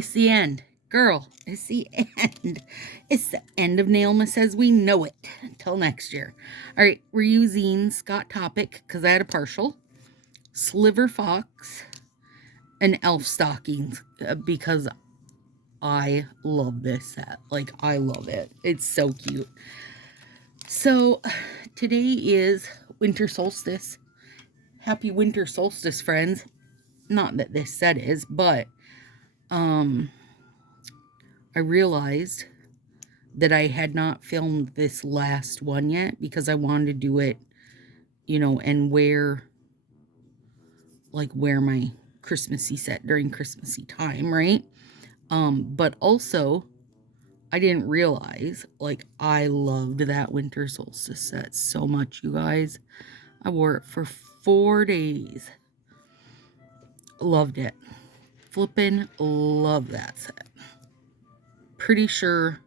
It's the end. Girl, it's the end. It's the end of Nailmas as we know it. Until next year. All right, we're using Scott Topic because I had a partial, Sliver Fox, and Elf Stockings because I love this set. Like, I love it. It's so cute. So, today is winter solstice. Happy winter solstice, friends. Not that this set is, but I realized that I had not filmed this last one yet because I wanted to do it, you know, and wear my Christmassy set during Christmassy time, right? But also I didn't realize, like, I loved that winter solstice set so much, you guys. I wore it for 4 days. Loved it. Flippin' love that set. Pretty sure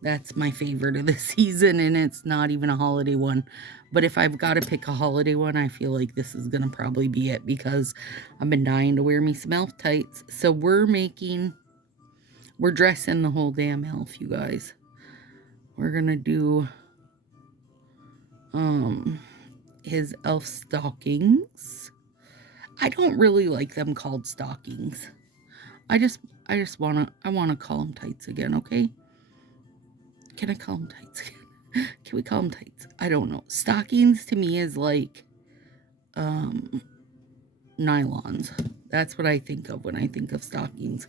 that's my favorite of the season, and it's not even a holiday one. But if I've got to pick a holiday one, I feel like this is going to probably be it because I've been dying to wear me some elf tights. So we're dressing the whole damn elf, you guys. We're going to do his elf stockings. I don't really like them called stockings. I want to call them tights again, okay? Can I call them tights again? Can we call them tights? I don't know. Stockings to me is like nylons. That's what I think of when I think of stockings.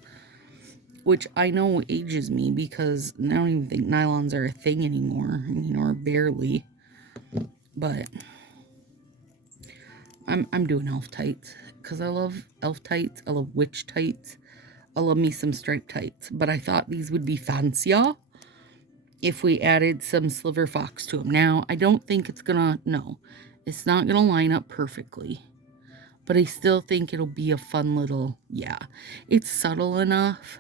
Which I know ages me because I don't even think nylons are a thing anymore. Or barely. But I'm doing elf tights because I love elf tights. I love witch tights. I love me some striped tights. But I thought these would be fancier if we added some Sliver Fox to them. Now, I don't think it's not gonna line up perfectly, but I still think it'll be a fun little, it's subtle enough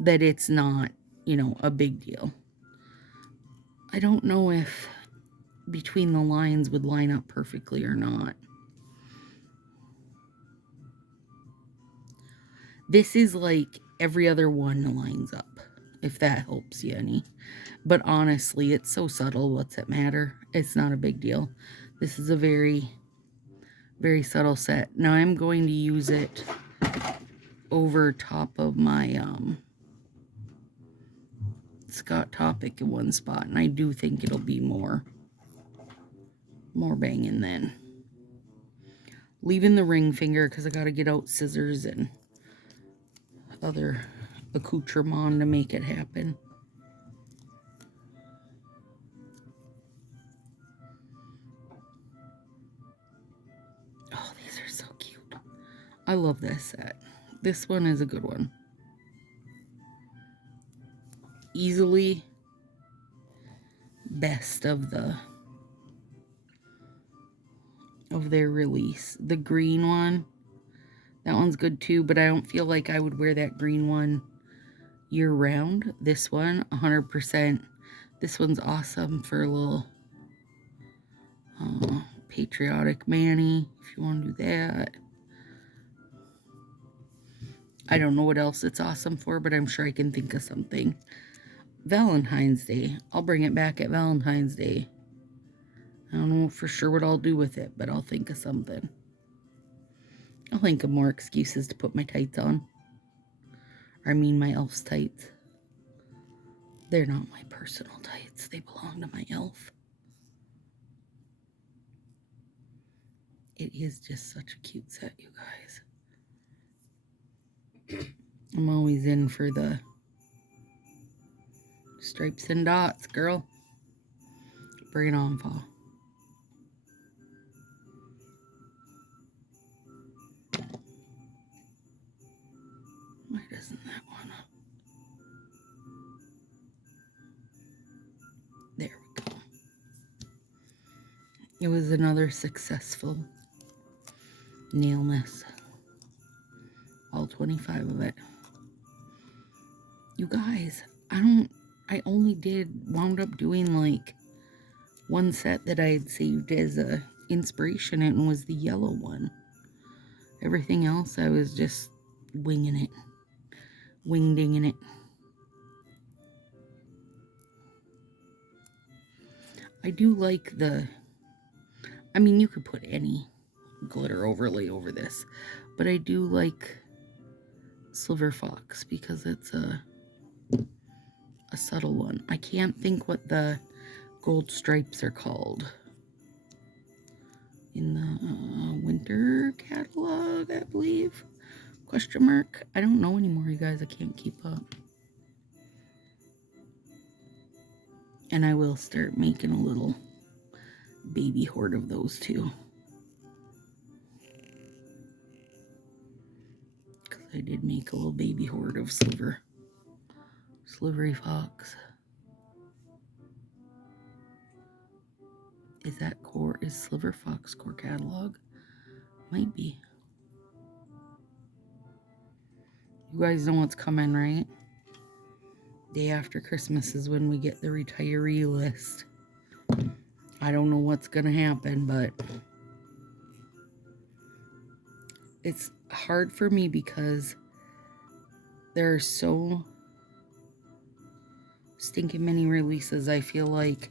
that it's not, a big deal. I don't know if between the lines would line up perfectly or not. This is like every other one lines up, if that helps you any. But honestly, it's so subtle, what's it matter? It's not a big deal. This is a very, very subtle set. Now I'm going to use it over top of my Scott Topic in one spot, and I do think it'll be more banging then. Leaving the ring finger because I got to get out scissors and other accoutrement to make it happen. Oh, these are so cute. I love this set. This one is a good one. Easily best of their release. The green one, that one's good too, but I don't feel like I would wear that green one year round. This one, 100%. This one's awesome for a little patriotic Manny, if you want to do that. I don't know what else it's awesome for, but I'm sure I can think of something. Valentine's Day. I'll bring it back at Valentine's Day. I don't know for sure what I'll do with it, but I'll think of something. I'll think of more excuses to put my tights on. Or I mean my elf's tights. They're not my personal tights. They belong to my elf. It is just such a cute set, you guys. I'm always in for the stripes and dots, girl. Bring it on, fall. Why doesn't that one up? There we go. It was another successful Nailmas. All 25 of it. You guys, I only wound up doing like one set that I had saved as a inspiration, and was the yellow one. Everything else I was just winging it. wingding in it. I do like the, I mean, you could put any glitter overlay over this, but I do like Silver Fox because it's a subtle one. I can't think what the gold stripes are called in the winter catalog, I believe. Question mark. I don't know anymore, you guys. I can't keep up. And I will start making a little baby hoard of those too. Because I did make a little baby hoard of Slivery Fox. Is that core? Is Sliver Fox core catalog? Might be. You guys know what's coming, right? Day after Christmas is when we get the retiree list. I don't know what's gonna happen, but it's hard for me because there are so stinking many releases. I feel like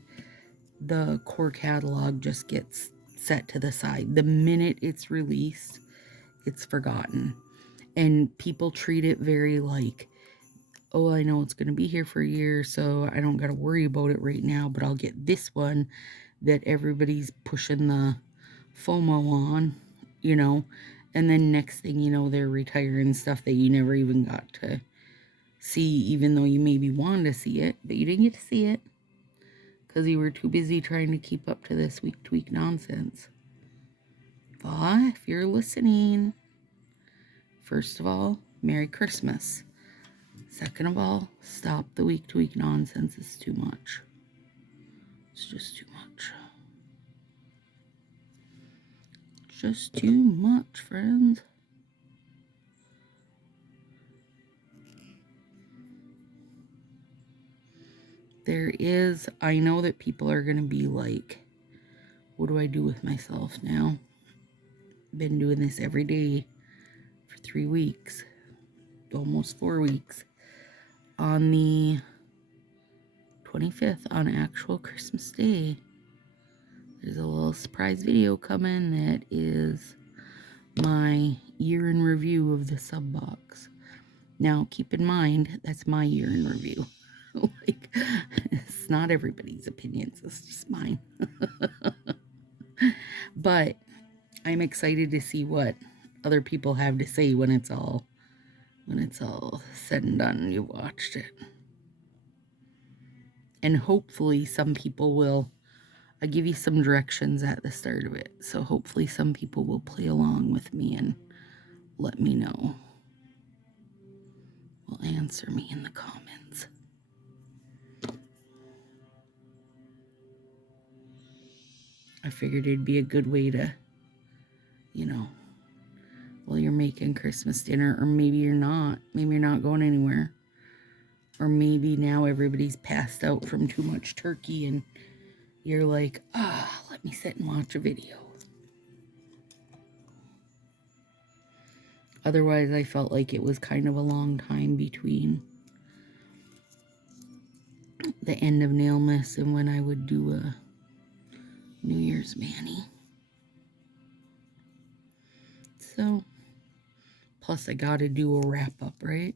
the core catalog just gets set to the side. The minute it's released, it's forgotten. And people treat it very like, oh, I know it's going to be here for a year, so I don't got to worry about it right now, but I'll get this one that everybody's pushing the FOMO on, you know, and then next thing you know, they're retiring stuff that you never even got to see, even though you maybe wanted to see it, but you didn't get to see it because you were too busy trying to keep up to this week-to-week nonsense. But if you're listening, first of all, Merry Christmas. Second of all, stop the week-to-week nonsense. It's too much. It's just too much. Just too much, friends. There is, I know that people are going to be like, what do I do with myself now? Been doing this every day for 3 weeks, almost 4 weeks. On the 25th, on actual Christmas Day, there's a little surprise video coming that is my year in review of the sub box. Now, keep in mind, that's my year in review. Like, it's not everybody's opinions, it's just mine. But I'm excited to see what other people have to say when it's all said and done and you watched it. And hopefully some people will, I give you some directions at the start of it, so hopefully some people will play along with me and let me know. Will answer me in the comments. I figured it'd be a good way to, you know, while you're making Christmas dinner, or maybe you're not. Maybe you're not going anywhere. Or maybe now everybody's passed out from too much turkey and you're like, let me sit and watch a video. Otherwise, I felt like it was kind of a long time between the end of Nailmas and when I would do a New Year's Manny. So, plus I gotta do a wrap-up, right?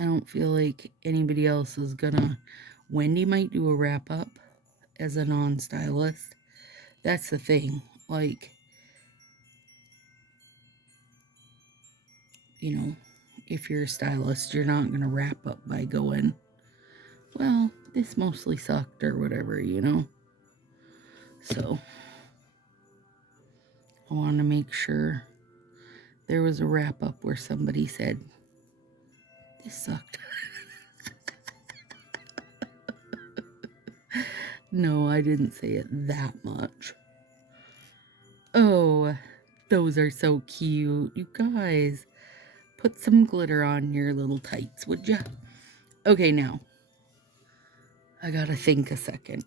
I don't feel like anybody else is gonna... Wendy might do a wrap-up as a non-stylist. That's the thing. Like, you know, if you're a stylist, you're not gonna wrap up by going, well, this mostly sucked or whatever, you know? So, I want to make sure there was a wrap-up where somebody said, this sucked. No, I didn't say it that much. Oh, those are so cute. You guys, put some glitter on your little tights, would ya? Okay, now, I gotta think a second.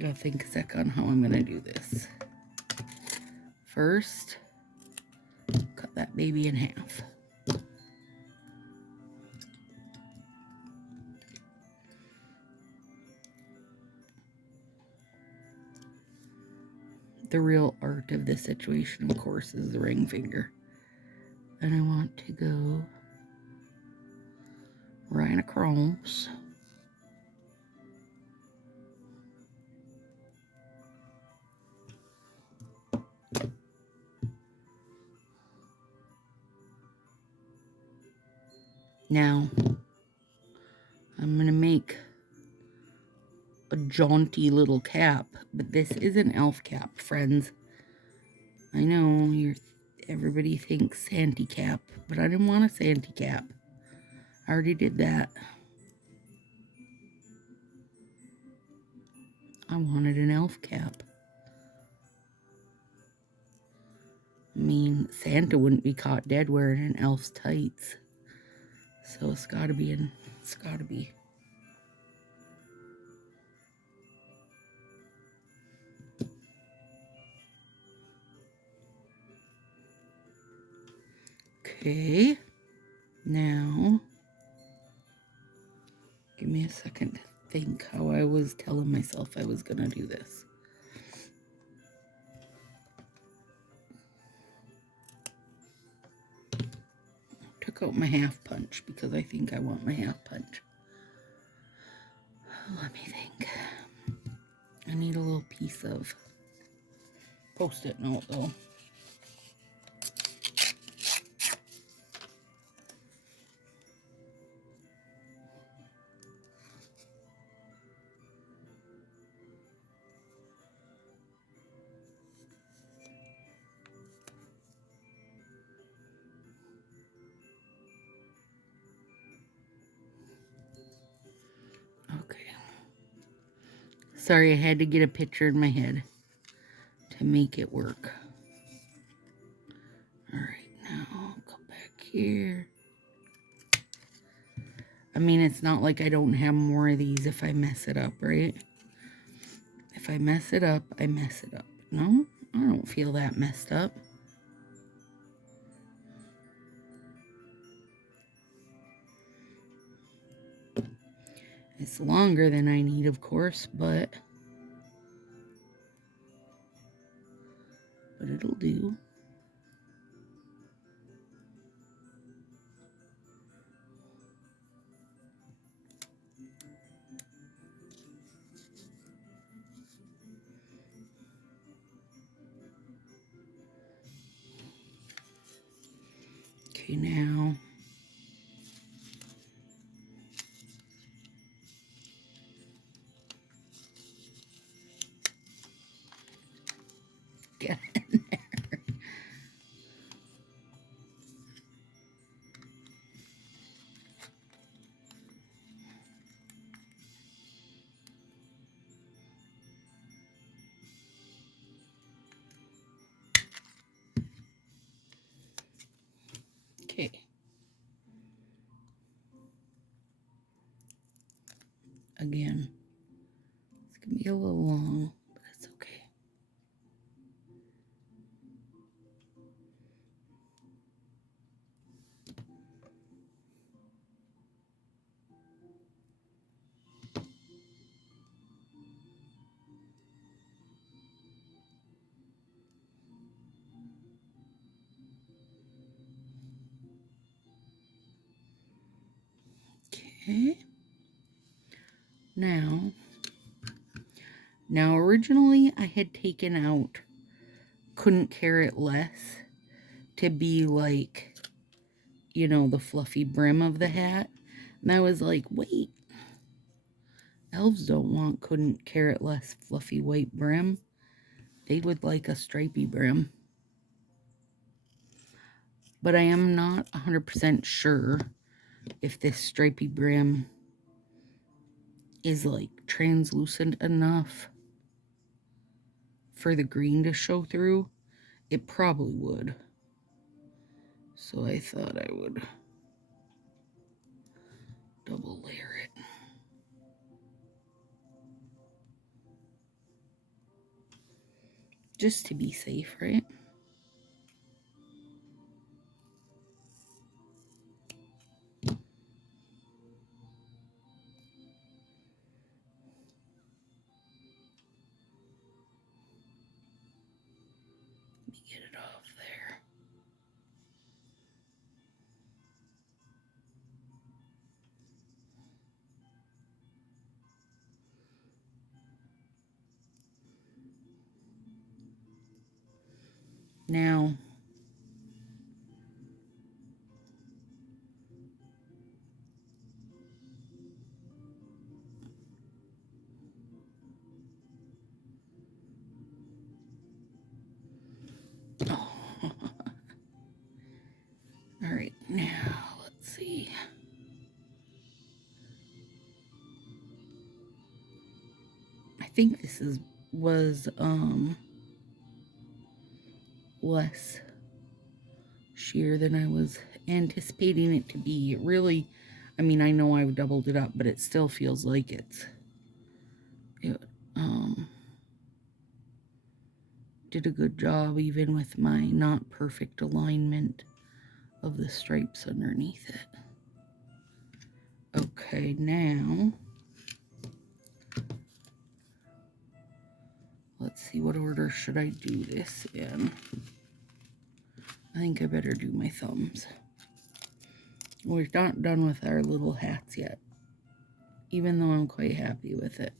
Gotta think a sec on how I'm gonna do this. First, Cut that baby in half. The real art of this situation, of course, is the ring finger. And I want to go right across. Now, I'm going to make a jaunty little cap, but this is an elf cap, friends. I know everybody thinks Santa cap, but I didn't want a Santa cap. I already did that. I wanted an elf cap. I mean, Santa wouldn't be caught dead wearing an elf's tights. So it's gotta be. Okay. Now, give me a second to think how I was telling myself I was gonna do this. Took out my half punch because I think I want my half punch. Let me think. I need a little piece of Post-it note though. Okay. Sorry, I had to get a picture in my head to make it work. Alright, now go back here. I mean, it's not like I don't have more of these if I mess it up, right? If I mess it up, I mess it up. No, I don't feel that messed up. It's longer than I need, of course, but it'll do. Okay, now get in there. Okay. Again, it's gonna be a little long, but it's okay. Okay. Now originally I had taken out couldn't care it less to be like, you know, the fluffy brim of the hat. And I was like, wait, elves don't want couldn't care it less fluffy white brim. They would like a stripy brim. But I am not 100% sure if this stripy brim is like translucent enough for the green to show through. It probably would. So I thought I would double layer it. Just to be safe, right? me get it off there. Now, oh. All right, now let's see. I think this was less sheer than I was anticipating it to be. It really, I mean, I know I've doubled it up, but it still feels like it did a good job even with my not perfect alignment of the stripes underneath it. Okay, now let's see, what order should I do this in? I think I better do my thumbs. We're not done with our little hats yet, even though I'm quite happy with it.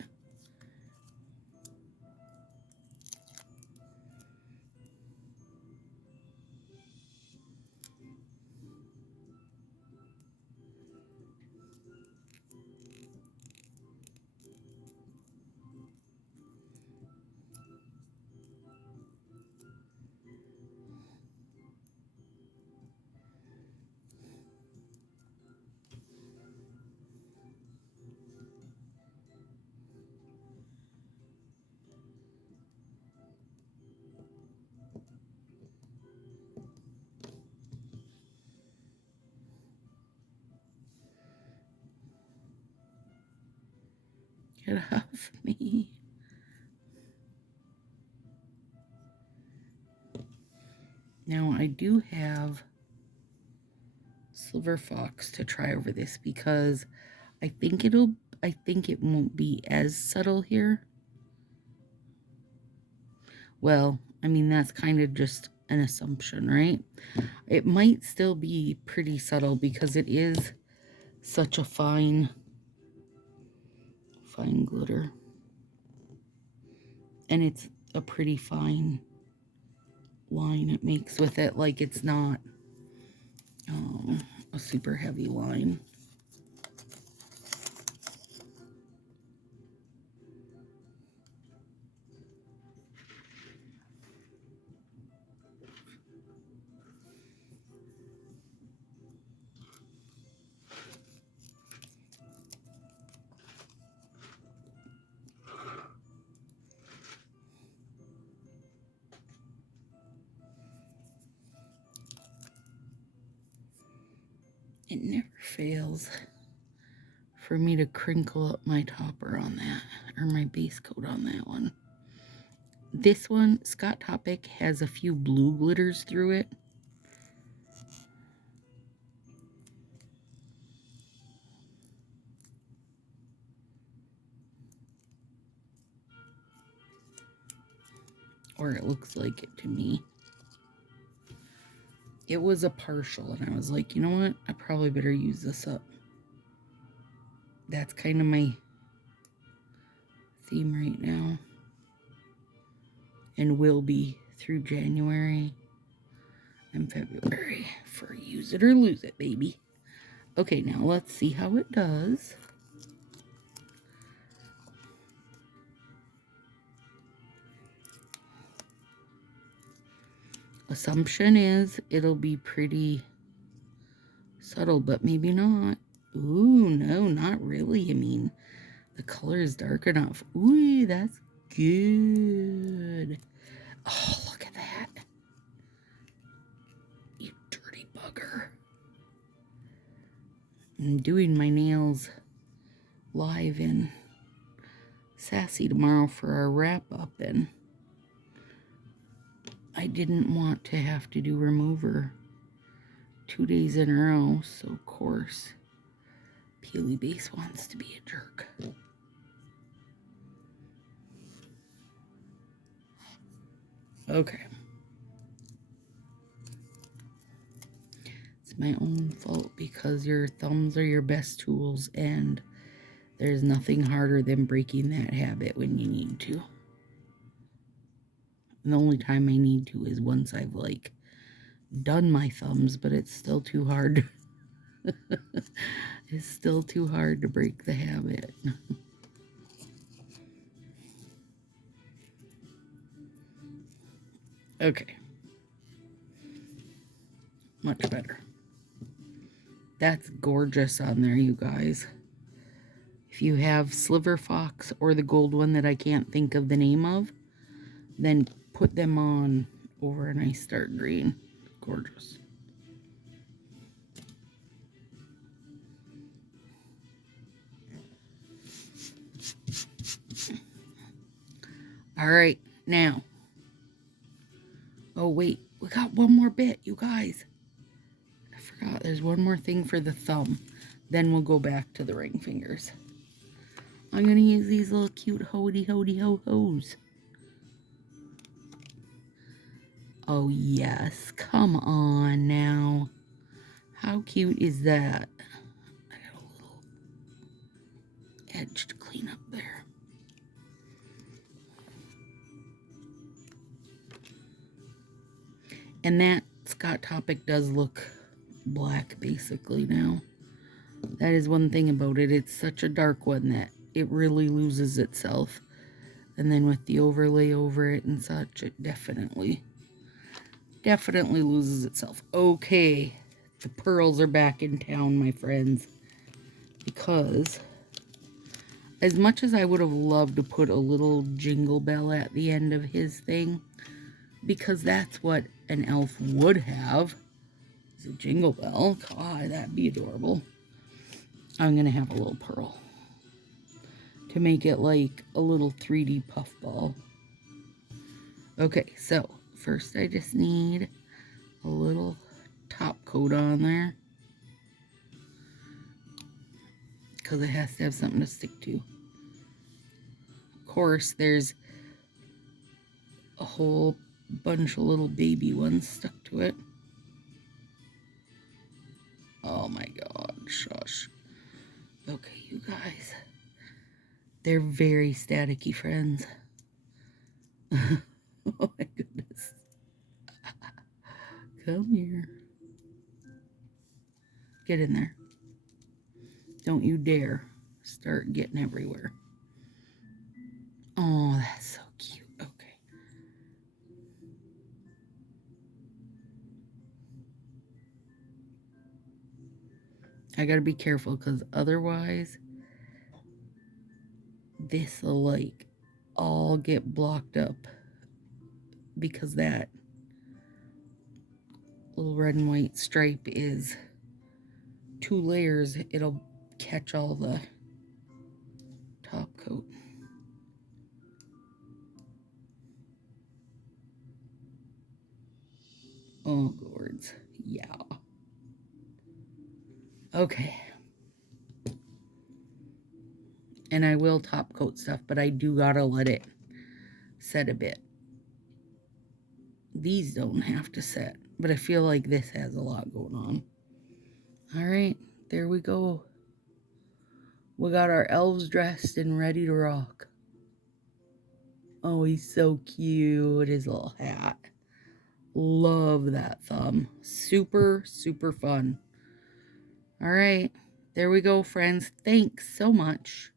Get off me. Now I do have Silver Fox to try over this because I think it won't be as subtle here. Well, I mean, that's kind of just an assumption, right? It might still be pretty subtle because it is such a fine glitter. And it's a pretty fine line it makes with it. Like, it's not a super heavy line. It never fails for me to crinkle up my topper on that, or my base coat on that one. This one, Scott Topic, has a few blue glitters through it. Or it looks like it to me. It was a partial, and I was like, you know what? I probably better use this up. That's kind of my theme right now. And will be through January and February for use it or lose it, baby. Okay, now let's see how it does. Assumption is it'll be pretty subtle, but maybe not. Ooh, no, not really. I mean, the color is dark enough. Ooh, that's good. Oh, look at that. You dirty bugger. I'm doing my nails live in Sassy tomorrow for our wrap-up, and I didn't want to have to do remover 2 days in a row, so of course Peely Base wants to be a jerk. Okay. It's my own fault because your thumbs are your best tools, and there's nothing harder than breaking that habit when you need to. And the only time I need to is once I've like done my thumbs, but it's still too hard. It's still too hard to break the habit. Okay. Much better. That's gorgeous on there, you guys. If you have Sliver Fox or the gold one that I can't think of the name of, then put them on over a nice dark green. Gorgeous. All right, now. Oh, wait. We got one more bit, you guys. I forgot. There's one more thing for the thumb. Then we'll go back to the ring fingers. I'm going to use these little cute ho-hos. Oh, yes. Come on now. How cute is that? I got a little edge to clean up there. And that Scott Topic does look black basically now. That is one thing about it. It's such a dark one that it really loses itself. And then with the overlay over it and such, it definitely loses itself. Okay, the pearls are back in town, my friends. Because as much as I would have loved to put a little jingle bell at the end of his thing, because that's what an elf would have, is a jingle bell. God, that'd be adorable. I'm going to have a little pearl to make it like a little 3D puffball. Okay, so first I just need a little top coat on there because it has to have something to stick to. Of course, there's a whole bunch of little baby ones stuck to it. Oh my god, shush. Okay, you guys. They're very staticky, friends. Oh my goodness. Come here. Get in there. Don't you dare start getting everywhere. Oh, that's so cute. Okay. I gotta be careful because otherwise this will like all get blocked up because that little red and white stripe is 2 layers. It'll catch all the top coat. Oh, gourds. Yeah. Okay. And I will top coat stuff, but I do gotta let it set a bit. These don't have to set, but I feel like this has a lot going on. All right, there we go. We got our elves dressed and ready to rock. Oh, he's so cute. His little hat. Love that thumb. Super, super fun. All right, there we go, friends. Thanks so much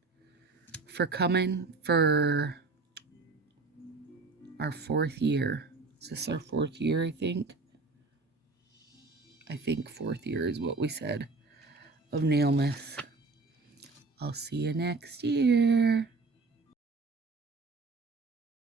for coming for our 4th year. Is this our 4th year, I think? I think 4th year is what we said of Nailmas. I'll see you next year.